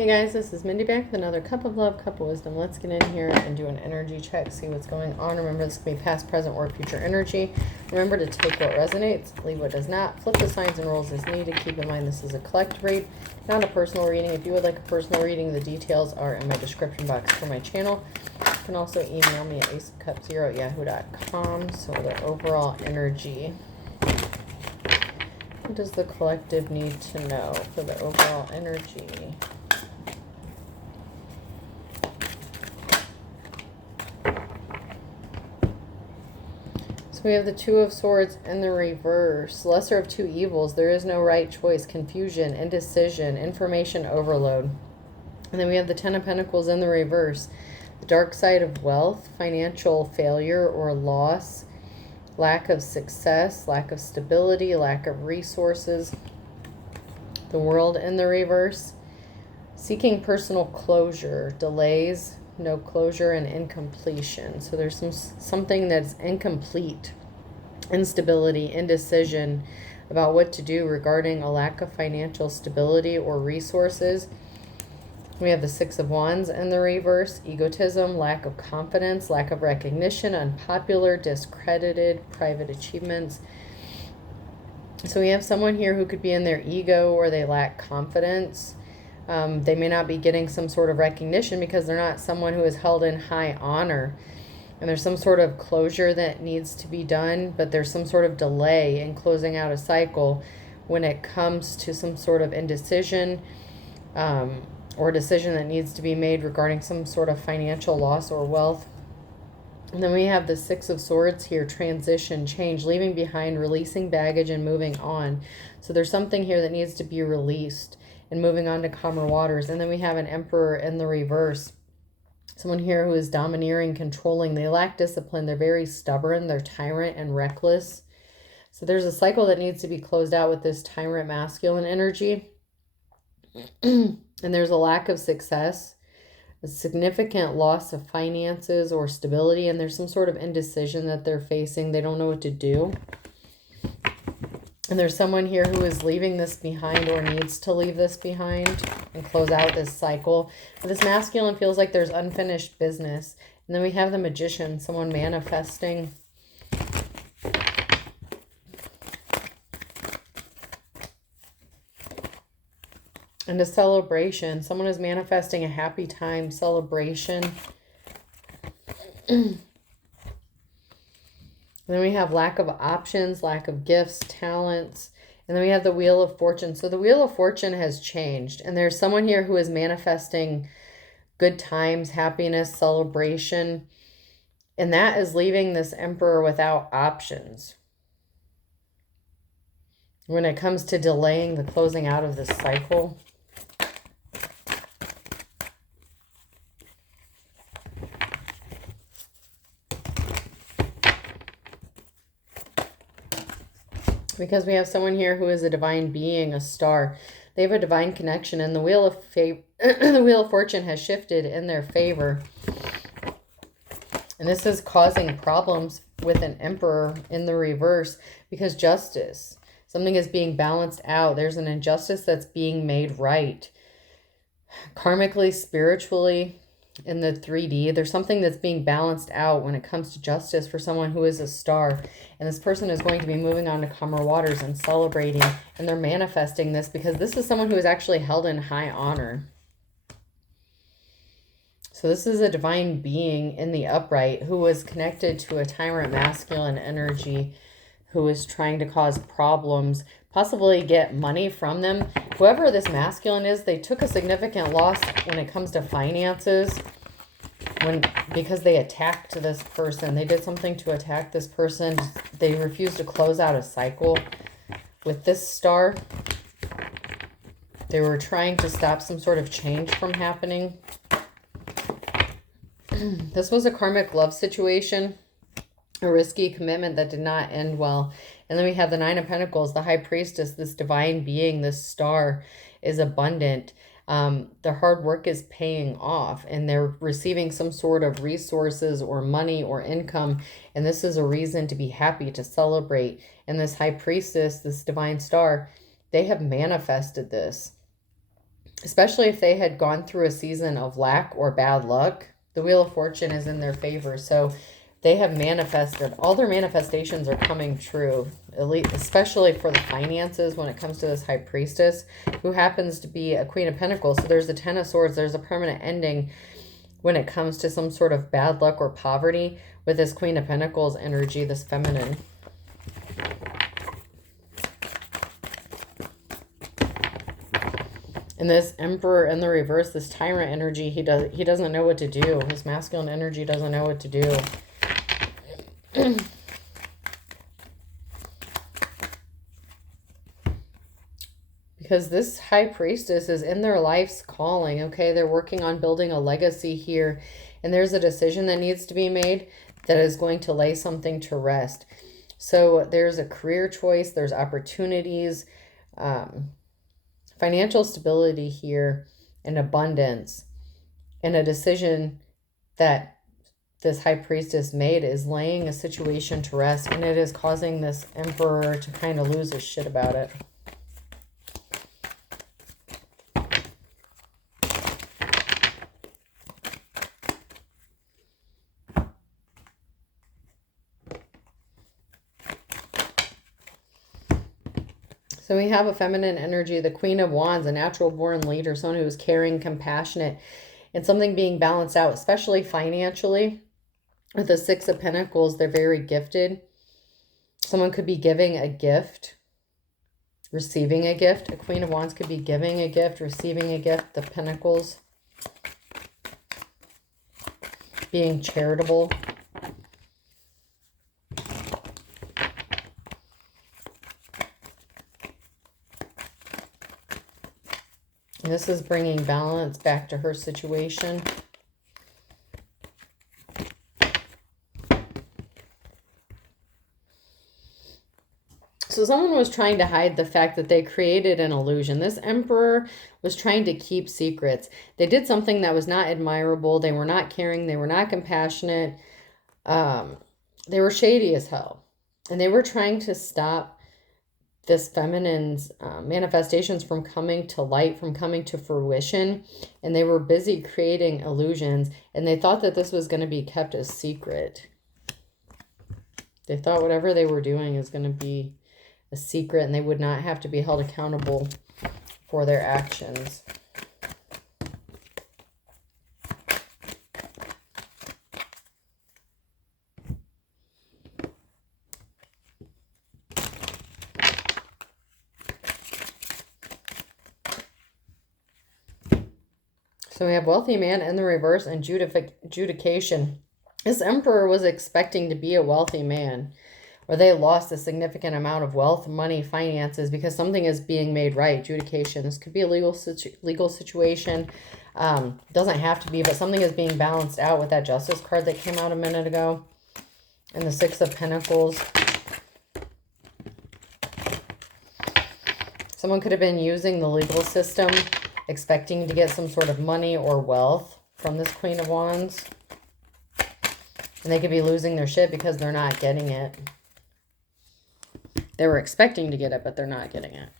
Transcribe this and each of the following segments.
Hey guys, this is Mindy back with another cup of love, cup of wisdom. Let's get in here and do an energy check, see what's going on. Remember, this can be past, present, or future energy. Remember to take what resonates, leave what does not. Flip the signs and rules as needed. Keep in mind this is a collective read, not a personal reading. If you would like a personal reading, the details are in my description box for my channel. You can also email me at aceofcups0@yahoo.com. So the overall energy. What does the collective need to know for the overall energy? So we have the Two of Swords in the reverse. Lesser of two evils. There is no right choice. Confusion, indecision, information overload. And then we have the Ten of Pentacles in the reverse. The dark side of wealth, financial failure or loss, lack of success, lack of stability, lack of resources. The World in the reverse. Seeking personal closure, delays, no closure, and incompletion. So there's something that's incomplete, instability, indecision about what to do regarding a lack of financial stability or resources. We have the Six of Wands in the reverse. Egotism, lack of confidence, lack of recognition, unpopular, discredited, private achievements. So we have someone here who could be in their ego or they lack confidence. They may not be getting some sort of recognition because they're not someone who is held in high honor. And there's some sort of closure that needs to be done, but there's some sort of delay in closing out a cycle when it comes to some sort of indecision or decision that needs to be made regarding some sort of financial loss or wealth. And then we have the Six of Swords here, transition, change, leaving behind, releasing baggage and moving on. So there's something here that needs to be released and moving on to calmer waters. And then we have an Emperor in the reverse. Someone here who is domineering, controlling. They lack discipline. They're very stubborn. They're tyrant and reckless. So there's a cycle that needs to be closed out with this tyrant masculine energy. And there's a lack of success, a significant loss of finances or stability. And there's some sort of indecision that they're facing. They don't know what to do. And there's someone here who is leaving this behind or needs to leave this behind and close out this cycle. But this masculine feels like there's unfinished business. And then we have the Magician, someone manifesting. And a celebration. Someone is manifesting a happy time, celebration. And then we have lack of options, lack of gifts, talents. And then we have the Wheel of Fortune. So the Wheel of Fortune has changed. And there's someone here who is manifesting good times, happiness, celebration. And that is leaving this Emperor without options when it comes to delaying the closing out of this cycle. Because we have someone here who is a divine being, a star. They have a divine connection, and the Wheel of the Wheel of Fortune has shifted in their favor. And this is causing problems with an Emperor in the reverse because justice, something is being balanced out. There's an injustice that's being made right. Karmically, spiritually, in the 3D, there's something that's being balanced out when it comes to justice for someone who is a star. And this person is going to be moving on to calmer waters and celebrating. And they're manifesting this because this is someone who is actually held in high honor. So this is a divine being in the upright who was connected to a tyrant masculine energy who is trying to cause problems, possibly get money from them. Whoever this masculine is, they took a significant loss when it comes to finances because they attacked this person. They did something to attack this person. They refused to close out a cycle with this star. They were trying to stop some sort of change from happening. This was a karmic love situation, a risky commitment that did not end well. And then we have the Nine of Pentacles, the High Priestess, this divine being, this star is abundant. Their hard work is paying off and they're receiving some sort of resources or money or income. And this is a reason to be happy, to celebrate. And this High Priestess, this divine star, they have manifested this. especially if they had gone through a season of lack or bad luck. The Wheel of Fortune is in their favor. So they have manifested. All their manifestations are coming true, at least, especially for the finances when it comes to this High Priestess, who happens to be a Queen of Pentacles. So there's the Ten of Swords. There's a permanent ending when it comes to some sort of bad luck or poverty with this Queen of Pentacles energy, this feminine. And this Emperor in the reverse, this Tyrant energy, he doesn't know what to do. His masculine energy doesn't know what to do. Because this High Priestess is in their life's calling, okay? They're working on building a legacy here. And there's a decision that needs to be made that is going to lay something to rest. So there's a career choice. There's opportunities, financial stability here, and abundance. And a decision that this High Priestess made is laying a situation to rest. And it is causing this Emperor to kind of lose his shit about it. So we have a feminine energy, the Queen of Wands, a natural born leader, someone who is caring, compassionate, and something being balanced out, especially financially. With the Six of Pentacles, they're very gifted. Someone could be giving a gift, receiving a gift. A Queen of Wands could be giving a gift, receiving a gift. The Pentacles, being charitable. And this is bringing balance back to her situation. So someone was trying to hide the fact that they created an illusion. This Emperor was trying to keep secrets. They did something that was not admirable. They were not caring. They were not compassionate. They were shady as hell. And they were trying to stop this feminine's manifestations from coming to light, from coming to fruition. And they were busy creating illusions. And they thought that this was going to be kept a secret. They thought whatever they were doing is going to be a secret, and they would not have to be held accountable for their actions. So we have wealthy man in the reverse and judication. This Emperor was expecting to be a wealthy man, or they lost a significant amount of wealth, money, finances, because something is being made right. Judication. This could be a legal situation. Doesn't have to be, but something is being balanced out with that Justice card that came out a minute ago. And the Six of Pentacles. Someone could have been using the legal system, expecting to get some sort of money or wealth from this Queen of Wands. And they could be losing their shit because they're not getting it. They were expecting to get it, but they're not getting it.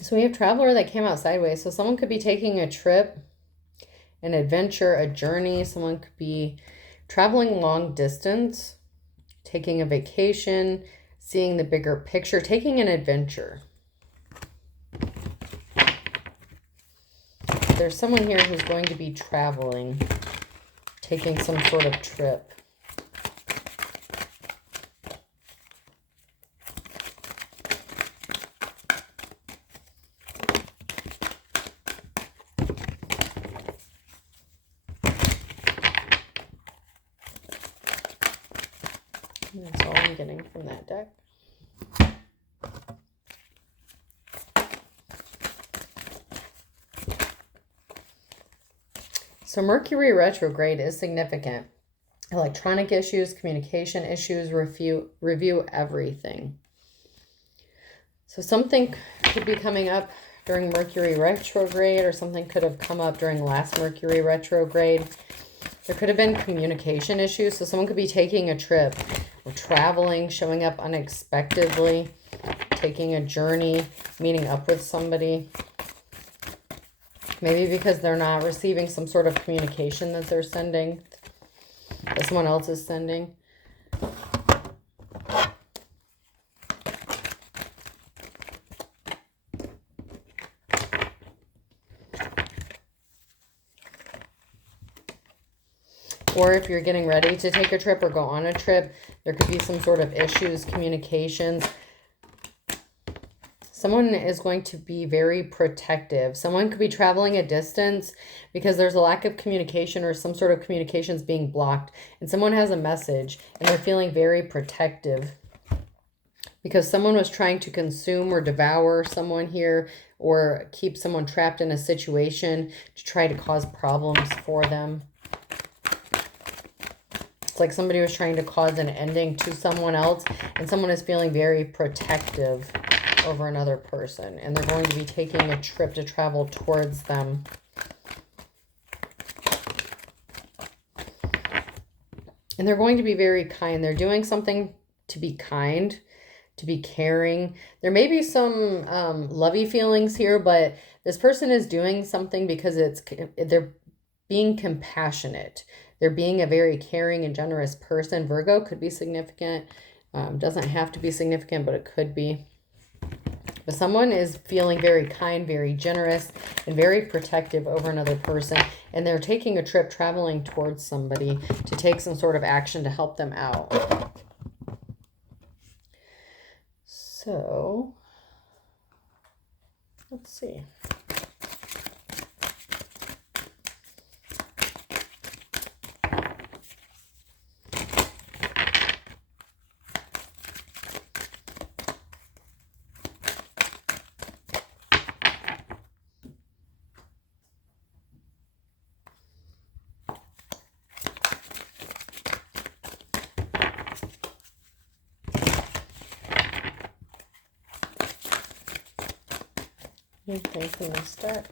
So we have Traveler that came out sideways. So someone could be taking a trip, an adventure, a journey. Someone could be traveling long distance, taking a vacation, seeing the bigger picture, taking an adventure. There's someone here who's going to be traveling, taking some sort of trip. That's all I'm getting from that deck. So Mercury retrograde is significant. Electronic issues, communication issues, review everything. So something could be coming up during Mercury retrograde, or something could have come up during last Mercury retrograde. There could have been communication issues. So someone could be taking a trip or traveling, showing up unexpectedly, taking a journey, meeting up with somebody. Maybe because they're not receiving some sort of communication that they're sending, that someone else is sending. Or if you're getting ready to take a trip or go on a trip, there could be some sort of issues, communications. Someone is going to be very protective. Someone could be traveling a distance because there's a lack of communication, or some sort of communications being blocked. And someone has a message and they're feeling very protective because someone was trying to consume or devour someone here, or keep someone trapped in a situation to try to cause problems for them. It's like somebody was trying to cause an ending to someone else, and someone is feeling very protective over another person, and they're going to be taking a trip to travel towards them. And they're going to be very kind. They're doing something to be kind, to be caring. There may be some lovey feelings here, but this person is doing something because they're being compassionate. They're being a very caring and generous person. Virgo could be significant. Doesn't have to be significant, but it could be. But someone is feeling very kind, very generous, and very protective over another person. And they're taking a trip, traveling towards somebody to take some sort of action to help them out. So, let's see. Anything from this deck?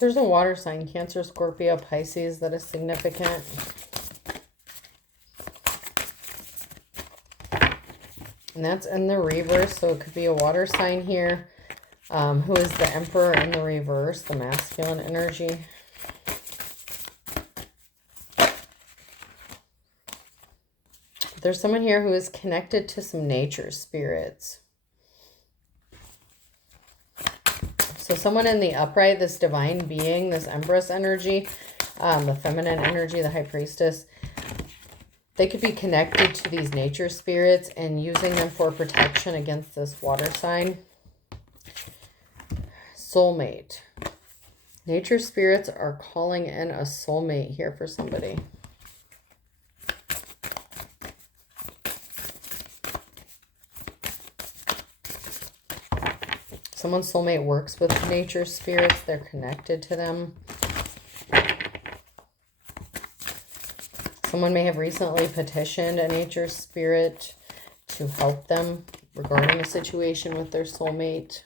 There's a water sign, Cancer, Scorpio, Pisces, that is significant. And that's in the reverse, so it could be a water sign here. Who is the Emperor in the reverse, the masculine energy. There's someone here who is connected to some nature spirits. So someone in the upright, this divine being, this Empress energy, the feminine energy, the High Priestess, they could be connected to these nature spirits and using them for protection against this water sign. Soulmate. Nature spirits are calling in a soulmate here for somebody. Someone's soulmate works with nature spirits. They're connected to them. Someone may have recently petitioned a nature spirit to help them regarding a situation with their soulmate.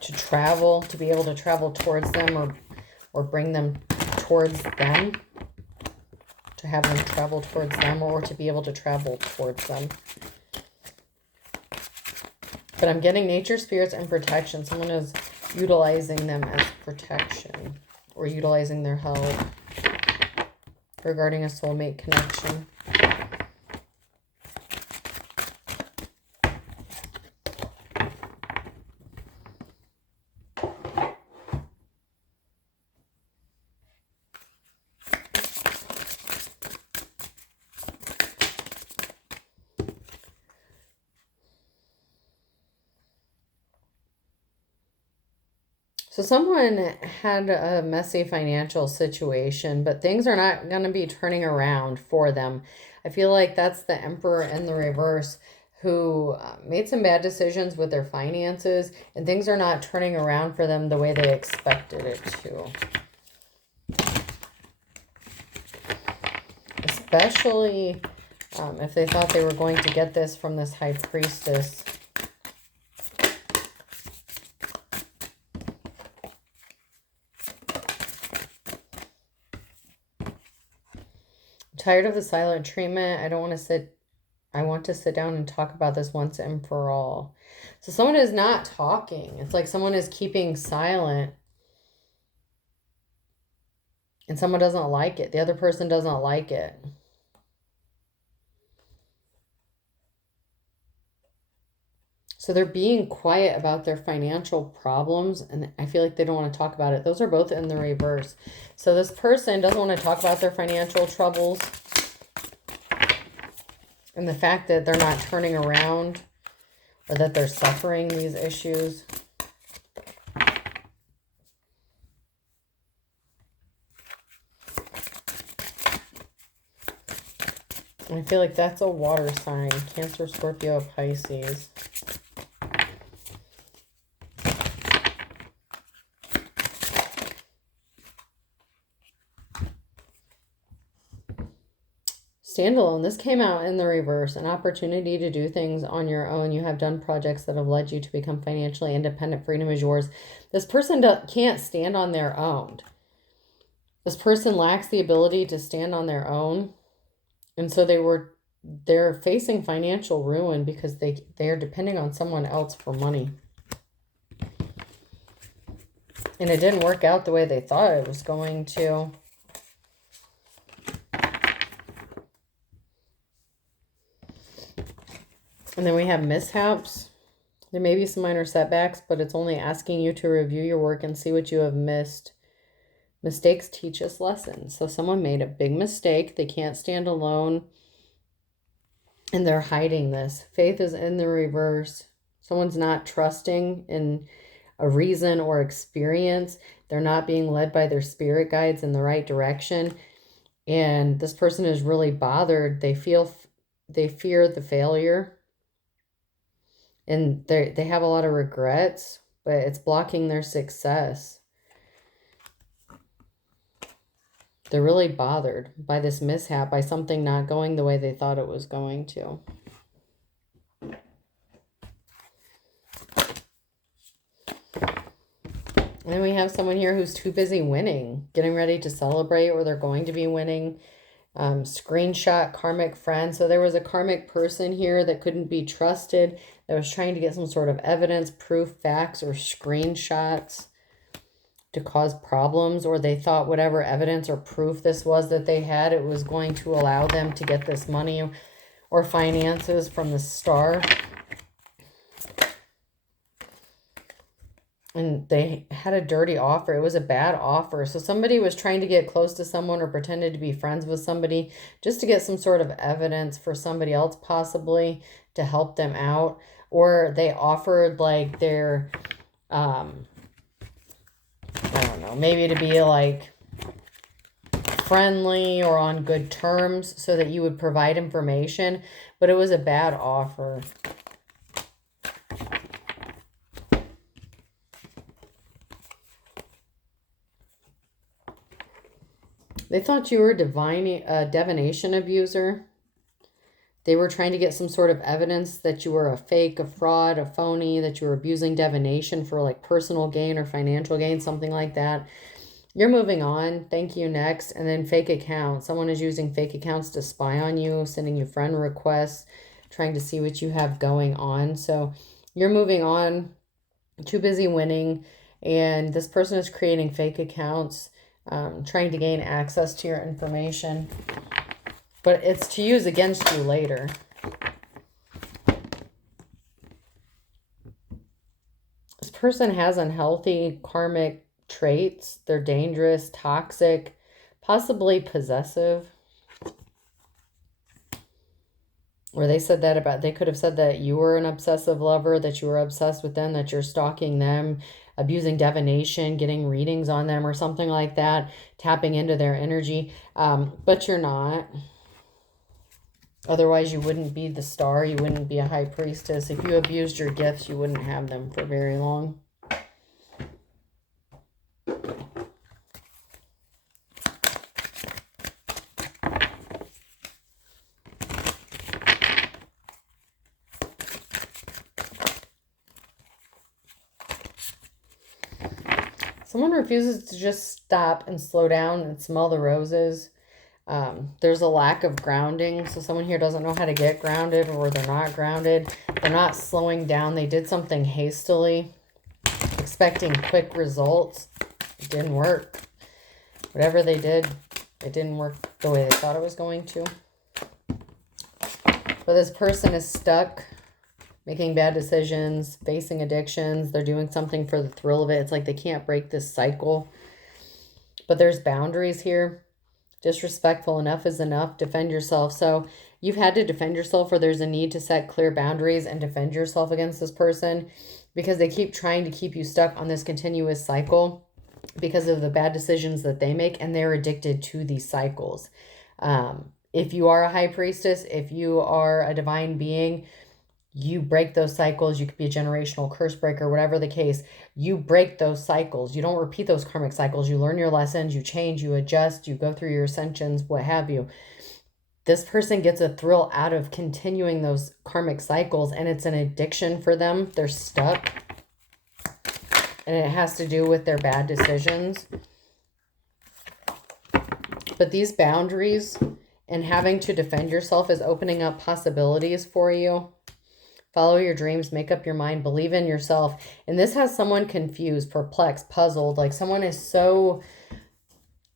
To travel, to be able to travel towards them or bring them towards them. To have them travel towards them, or to be able to travel towards them. But I'm getting nature spirits and protection. Someone is utilizing them as protection or utilizing their help regarding a soulmate connection. So someone had a messy financial situation, but things are not going to be turning around for them. I feel like that's the Emperor in the reverse, who made some bad decisions with their finances, and things are not turning around for them the way they expected it to. Especially if they thought they were going to get this from this High Priestess. Tired of the silent treatment. I want to sit down and talk about this once and for all. So someone is not talking. It's like someone is keeping silent. And someone doesn't like it. The other person doesn't like it. So they're being quiet about their financial problems, and I feel like they don't want to talk about it. Those are both in the reverse. So this person doesn't want to talk about their financial troubles and the fact that they're not turning around or that they're suffering these issues. I feel like that's a water sign. Cancer, Scorpio, Pisces. Standalone. This came out in the reverse. An opportunity to do things on your own. You have done projects that have led you to become financially independent. Freedom is yours. This person can't stand on their own. This person lacks the ability to stand on their own. And so they're facing financial ruin because they are depending on someone else for money. And it didn't work out the way they thought it was going to. And then we have mishaps. There may be some minor setbacks, but it's only asking you to review your work and see what you have missed. Mistakes teach us lessons. So someone made a big mistake. They can't stand alone. And they're hiding this. Faith is in the reverse. Someone's not trusting in a reason or experience. They're not being led by their spirit guides in the right direction. And this person is really bothered. They fear the failure. And they have a lot of regrets, but it's blocking their success. They're really bothered by this mishap, by something not going the way they thought it was going to. And then we have someone here who's too busy winning, getting ready to celebrate, or they're going to be winning. Screenshot karmic friend. So there was a karmic person here that couldn't be trusted, that was trying to get some sort of evidence, proof, facts, or screenshots to cause problems, or they thought whatever evidence or proof this was that they had, it was going to allow them to get this money or finances from the star. And they had a dirty offer. It was a bad offer. So somebody was trying to get close to someone or pretended to be friends with somebody just to get some sort of evidence for somebody else possibly to help them out. Or they offered like their, I don't know, maybe to be like friendly or on good terms so that you would provide information. But it was a bad offer. They thought you were a divination abuser. They were trying to get some sort of evidence that you were a fake, a fraud, a phony, that you were abusing divination for like personal gain or financial gain, something like that. You're moving on. Thank you. Next. And then fake accounts. Someone is using fake accounts to spy on you, sending you friend requests, trying to see what you have going on. So you're moving on. Too busy winning. And this person is creating fake accounts, trying to gain access to your information, but it's to use against you later. This person has unhealthy karmic traits. They're dangerous, toxic, possibly possessive. Or they could have said that you were an obsessive lover, that you were obsessed with them, that you're stalking them. abusing divination, getting readings on them or something like that, tapping into their energy. But you're not. Otherwise, you wouldn't be the star. You wouldn't be a high priestess. If you abused your gifts, you wouldn't have them for very long. Someone refuses to just stop and slow down and smell the roses. There's a lack of grounding. So someone here doesn't know how to get grounded, or they're not grounded. They're not slowing down. They did something hastily, expecting quick results. It didn't work. Whatever they did, it didn't work the way they thought it was going to. But this person is stuck, making bad decisions, facing addictions. They're doing something for the thrill of it. It's like they can't break this cycle. But there's boundaries here. Disrespectful, enough is enough. Defend yourself. So you've had to defend yourself, or there's a need to set clear boundaries and defend yourself against this person, because they keep trying to keep you stuck on this continuous cycle because of the bad decisions that they make, and they're addicted to these cycles. If you are a high priestess, if you are a divine being, you break those cycles. You could be a generational curse breaker, whatever the case. You break those cycles. You don't repeat those karmic cycles. You learn your lessons, you change, you adjust, you go through your ascensions, what have you. This person gets a thrill out of continuing those karmic cycles, and it's an addiction for them. They're stuck. And it has to do with their bad decisions. But these boundaries and having to defend yourself is opening up possibilities for you. Follow your dreams, make up your mind, believe in yourself. And this has someone confused, perplexed, puzzled. Like someone is so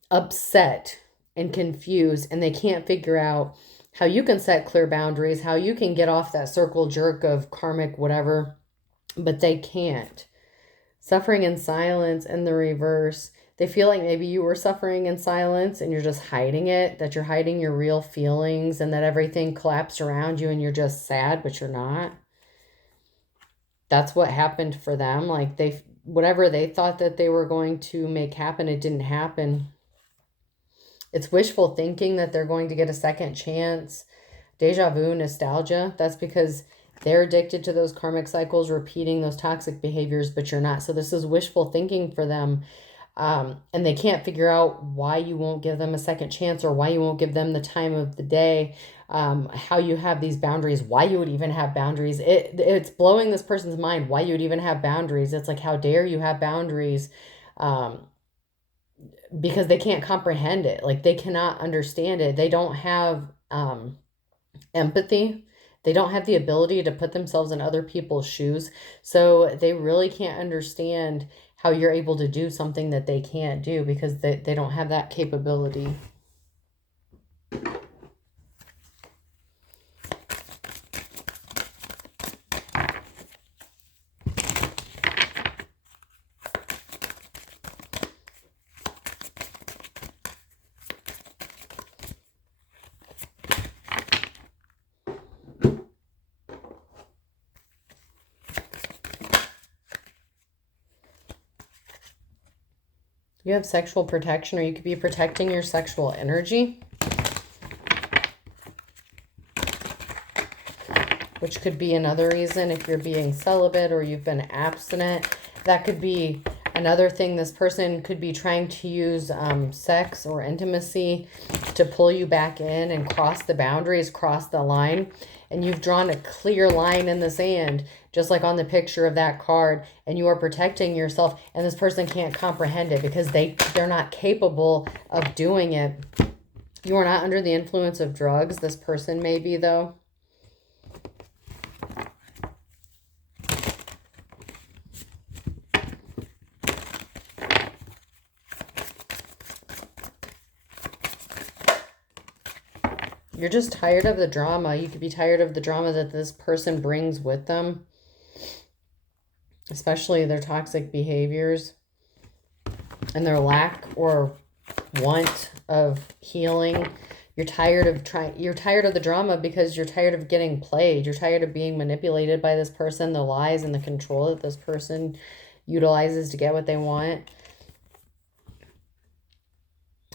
upset and confused, and they can't figure out how you can set clear boundaries, how you can get off that circle jerk of karmic whatever, but they can't. Suffering in silence in the reverse. They feel like maybe you were suffering in silence and you're just hiding it, that you're hiding your real feelings, and that everything collapsed around you and you're just sad, but you're not. That's what happened for them. Like whatever they thought that they were going to make happen, it didn't happen. It's wishful thinking that they're going to get a second chance. Deja vu, nostalgia. That's because they're addicted to those karmic cycles, repeating those toxic behaviors, but you're not. So this is wishful thinking for them. And they can't figure out why you won't give them a second chance, or why you won't give them the time of the day, how you have these boundaries, why you would even have boundaries. It's blowing this person's mind why you would even have boundaries. It's like, how dare you have boundaries? Because they can't comprehend it. Like they cannot understand it. They don't have empathy. They don't have the ability to put themselves in other people's shoes. So they really can't understand how you're able to do something that they can't do, because they don't have that capability. You have sexual protection, or you could be protecting your sexual energy, which could be another reason if you're being celibate or you've been abstinent. That could be another thing. This person could be trying to use sex or intimacy to pull you back in and cross the boundaries, cross the line. And you've drawn a clear line in the sand, just like on the picture of that card, and you are protecting yourself, and this person can't comprehend it because they're not capable of doing it. You are not under the influence of drugs. This person may be, though. You're just tired of the drama. You could be tired of the drama that this person brings with them, especially their toxic behaviors and their lack or want of healing. You're tired of the drama because you're tired of getting played. You're tired of being manipulated by this person, the lies and the control that this person utilizes to get what they want.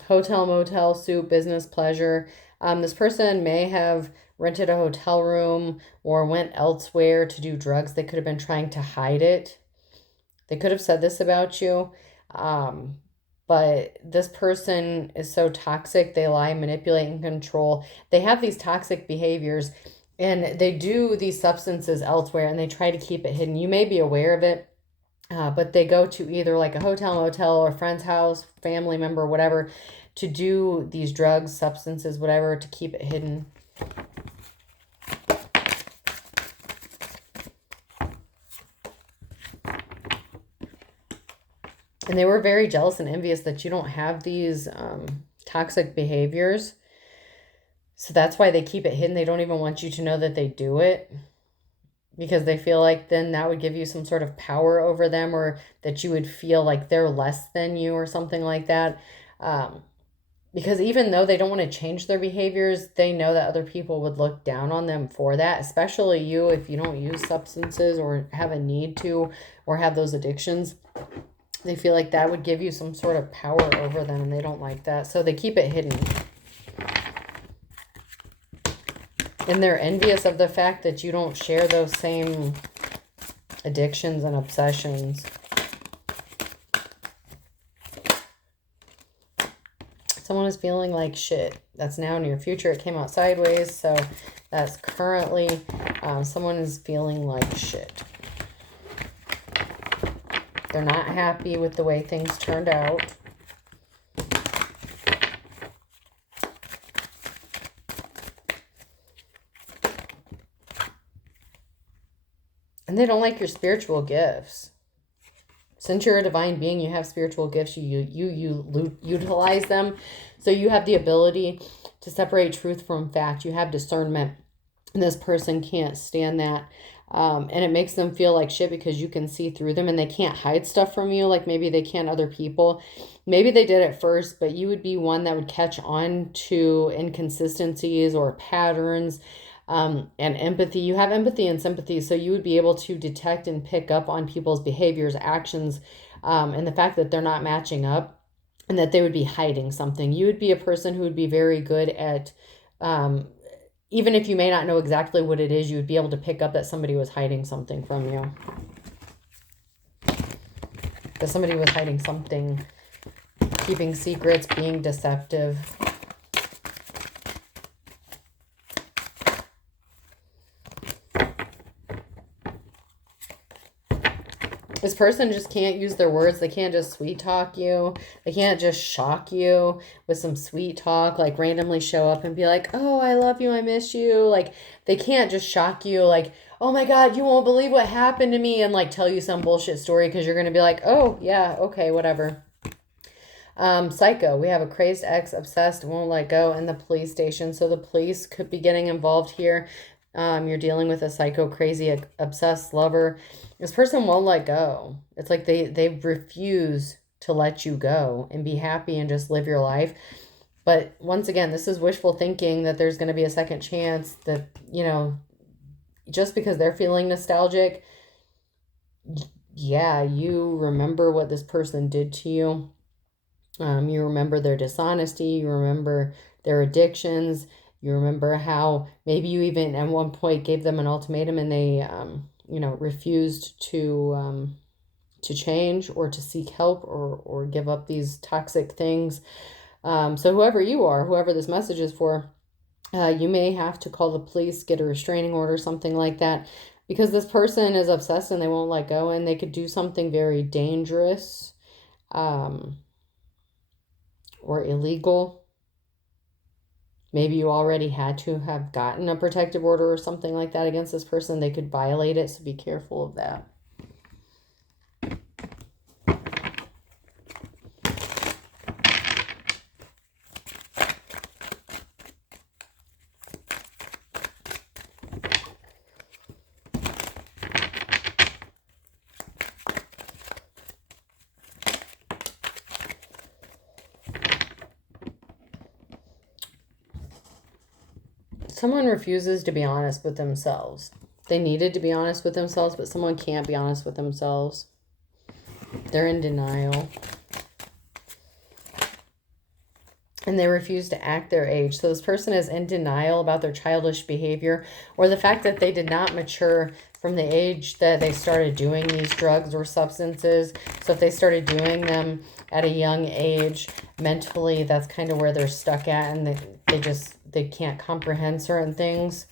Hotel, motel, soup, business, pleasure. This person may have rented a hotel room or went elsewhere to do drugs. They could have been trying to hide it. They could have said this about you. But this person is so toxic. They lie, manipulate, and control. They have these toxic behaviors, and they do these substances elsewhere, and they try to keep it hidden. You may be aware of it, but they go to either like a hotel, motel, or a friend's house, family member, whatever, to do these drugs, substances, whatever, to keep it hidden. And they were very jealous and envious that you don't have these toxic behaviors. So that's why they keep it hidden. They don't even want you to know that they do it, because they feel like then that would give you some sort of power over them, or that you would feel like they're less than you or something like that. Because even though they don't want to change their behaviors, they know that other people would look down on them for that, especially you if you don't use substances or have a need to or have those addictions. They feel like that would give you some sort of power over them, and they don't like that. So they keep it hidden. And they're envious of the fact that you don't share those same addictions and obsessions. Someone is feeling like shit. That's now near future. It came out sideways. So that's currently someone is feeling like shit. They're not happy with the way things turned out. And they don't like your spiritual gifts. Since you're a divine being, you have spiritual gifts. You utilize them. So you have the ability to separate truth from fact. You have discernment. And this person can't stand that. And it makes them feel like shit because you can see through them, and they can't hide stuff from you like maybe they can other people. Maybe they did at first, but you would be one that would catch on to inconsistencies or patterns. And empathy. You have empathy and sympathy, so you would be able to detect and pick up on people's behaviors, actions, and the fact that they're not matching up and that they would be hiding something. You would be a person who would be very good at, even if you may not know exactly what it is, you would be able to pick up that somebody was hiding something from you. That somebody was hiding something, keeping secrets, being deceptive. This person just can't use their words. They can't just sweet talk you. They can't just shock you with some sweet talk, like randomly show up and be like, oh, I love you, I miss you. Like, they can't just shock you like, oh my God, you won't believe what happened to me, and like tell you some bullshit story because you're going to be like, oh, yeah, okay, whatever. Psycho. We have a crazed ex, obsessed, won't let go, in the police station. So the police could be getting involved here. You're dealing with a psycho, crazy, obsessed lover. This person won't let go. It's like they refuse to let you go and be happy and just live your life. But once again, this is wishful thinking that there's going to be a second chance, that, you know, just because they're feeling nostalgic, yeah, you remember what this person did to you. You remember their dishonesty. You remember their addictions. You remember how maybe you even at one point gave them an ultimatum and they, refused to change or to seek help or give up these toxic things. So whoever you are, whoever this message is for, you may have to call the police, get a restraining order, something like that, because this person is obsessed and they won't let go, and they could do something very dangerous or illegal. Maybe you already had to have gotten a protective order or something like that against this person. They could violate it, so be careful of that. Someone refuses to be honest with themselves. They needed to be honest with themselves, but someone can't be honest with themselves. They're in denial. And they refuse to act their age. So this person is in denial about their childish behavior, or the fact that they did not mature from the age that they started doing these drugs or substances. So if they started doing them at a young age, mentally, that's kind of where they're stuck at, and they can't comprehend certain things.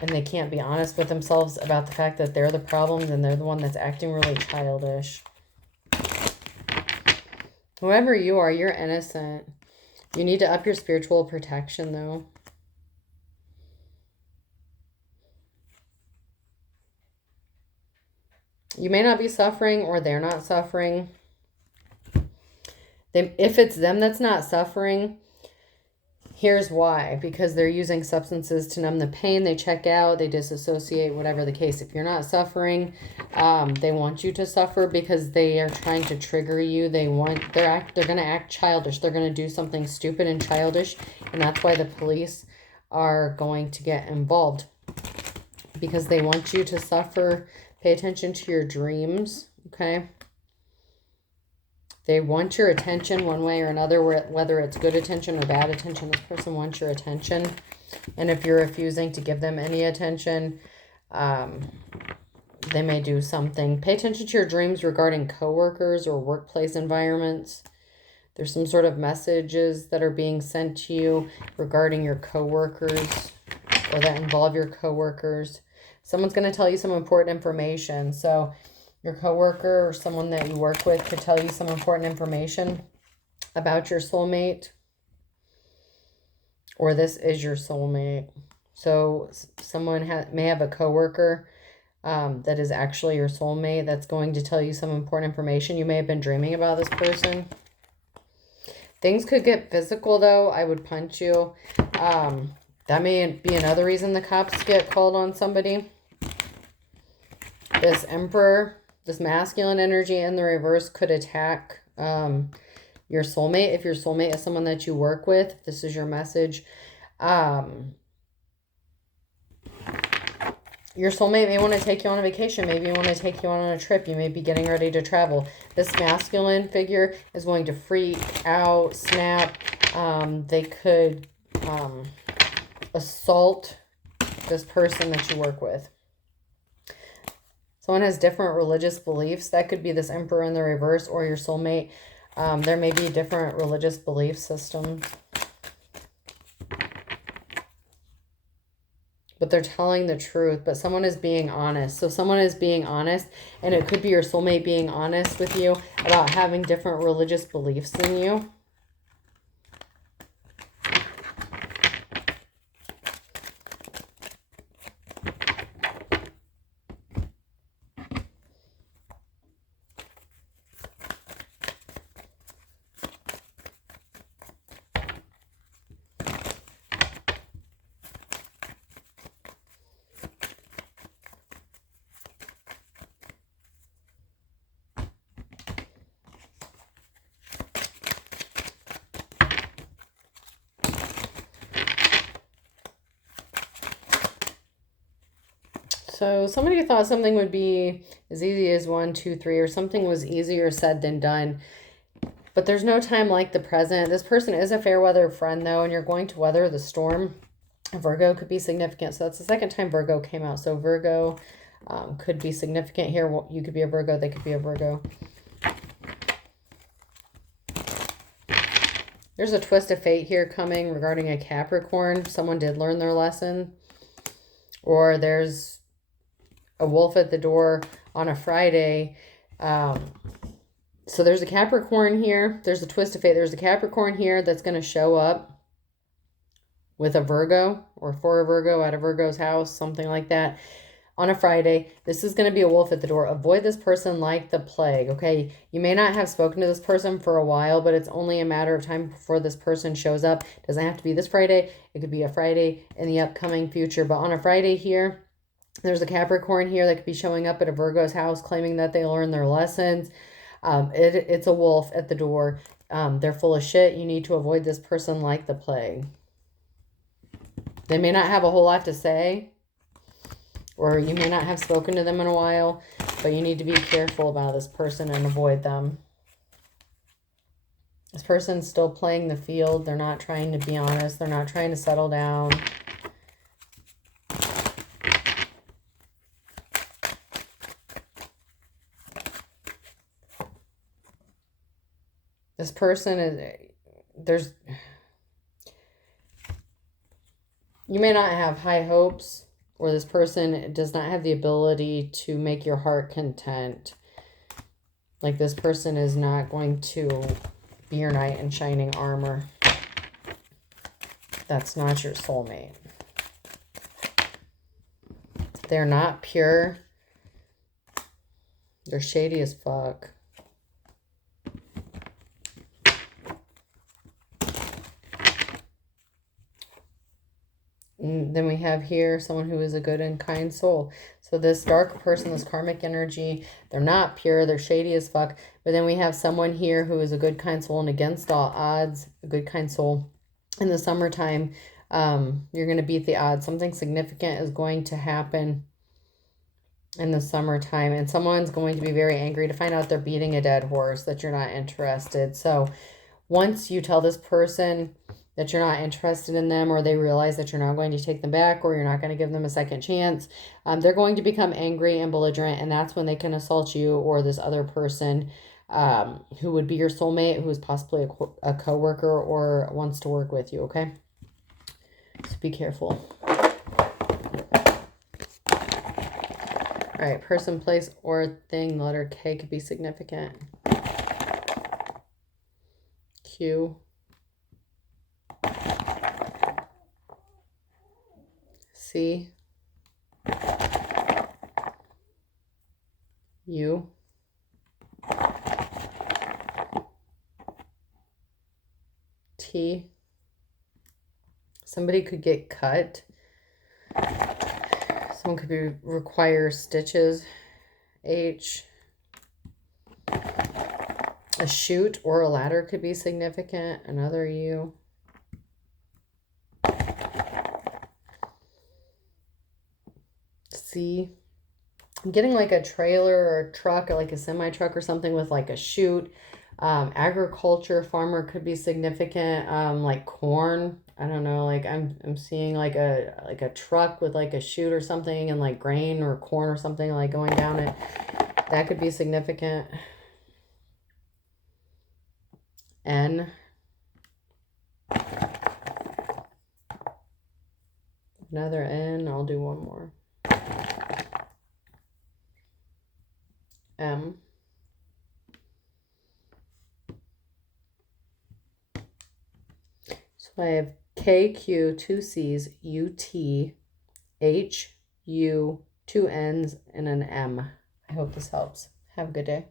And they can't be honest with themselves about the fact that they're the problems and they're the one that's acting really childish. Whoever you are, you're innocent. You need to up your spiritual protection, though. You may not be suffering, or they're not suffering. If it's them that's not suffering, here's why. Because they're using substances to numb the pain. They check out, they disassociate, whatever the case. If you're not suffering, they want you to suffer because they are trying to trigger you. They're going to act childish. They're going to do something stupid and childish, and that's why the police are going to get involved, because they want you to suffer. Pay attention to your dreams, okay? They want your attention one way or another, whether it's good attention or bad attention. This person wants your attention. And if you're refusing to give them any attention, they may do something. Pay attention to your dreams regarding coworkers or workplace environments. There's some sort of messages that are being sent to you regarding your coworkers, or that involve your coworkers. Someone's going to tell you some important information. So your coworker or someone that you work with could tell you some important information about your soulmate, or this is your soulmate. So someone may have a coworker that is actually your soulmate that's going to tell you some important information. You may have been dreaming about this person. Things could get physical, though. I would punch you. That may be another reason the cops get called on somebody. This Emperor, this masculine energy in the reverse, could attack your soulmate. If your soulmate is someone that you work with, this is your message. Your soulmate may want to take you on a vacation. Maybe you want to take you on a trip. You may be getting ready to travel. This masculine figure is going to freak out, snap. They could assault this person that you work with. Someone has different religious beliefs. That could be this Emperor in the reverse, or your soulmate. There may be different religious belief systems. But they're telling the truth. But someone is being honest. So someone is being honest, and it could be your soulmate being honest with you about having different religious beliefs than you. So somebody thought something would be as easy as 1, 2, 3, or something was easier said than done. But there's no time like the present. This person is a fair weather friend, though, and you're going to weather the storm. Virgo could be significant. So that's the second time Virgo came out. So Virgo could be significant here. You could be a Virgo. They could be a Virgo. There's a twist of fate here coming regarding a Capricorn. Someone did learn their lesson. Or there's a wolf at the door on a Friday. So there's a Capricorn here. There's a twist of fate. There's a Capricorn here that's going to show up with a Virgo, or for a Virgo at a Virgo's house, something like that, on a Friday. This is going to be a wolf at the door. Avoid this person like the plague, okay? You may not have spoken to this person for a while, but it's only a matter of time before this person shows up. It doesn't have to be this Friday. It could be a Friday in the upcoming future. But on a Friday here, there's a Capricorn here that could be showing up at a Virgo's house claiming that they learned their lessons. It's a wolf at the door. They're full of shit. You need to avoid this person like the plague. They may not have a whole lot to say, or you may not have spoken to them in a while, But you need to be careful about this person and avoid them. This person's still playing the field. They're not trying to be honest. They're not trying to settle down. This person is, you may not have high hopes, or this person does not have the ability to make your heart content. Like this person is not going to be your knight in shining armor. That's not your soulmate. They're not pure. They're shady as fuck. And then we have here someone who is a good and kind soul. So this dark person, this karmic energy, they're not pure, they're shady as fuck. But then we have someone here who is a good, kind soul and against all odds, a good, kind soul. In the summertime, you're going to beat the odds. Something significant is going to happen in the summertime. And someone's going to be very angry to find out they're beating a dead horse, that you're not interested. So once you tell this person that you're not interested in them, or they realize that you're not going to take them back, or you're not going to give them a second chance, they're going to become angry and belligerent, and that's when they can assault you or this other person who would be your soulmate, who is possibly a co-worker or wants to work with you, okay? So be careful. All right, person, place, or thing. The letter K could be significant. Q. C. U. T. Somebody could get cut. Someone could require stitches. H. A chute or a ladder could be significant. Another U. C. I'm getting like a trailer or a truck, or like a semi truck or something with like a chute. Agriculture, farmer could be significant. Like corn. I don't know. Like I'm seeing like a truck with like a chute or something, and like grain or corn or something like going down it. That could be significant. N. Another N. I'll do one more. M. So I have K, Q, 2 C's, U, T, H, U, 2 N's, and an M. I hope this helps. Have a good day.